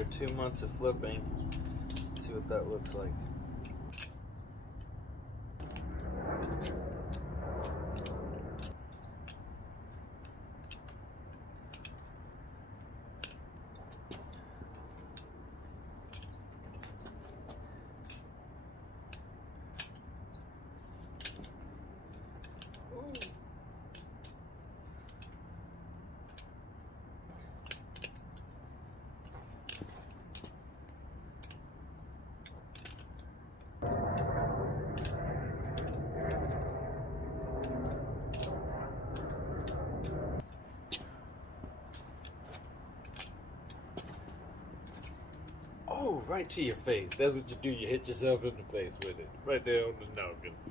after 2 months of flipping. See what that looks like. Oh, right to your face. That's what you do. You hit yourself in the face with it. Right there on the noggin.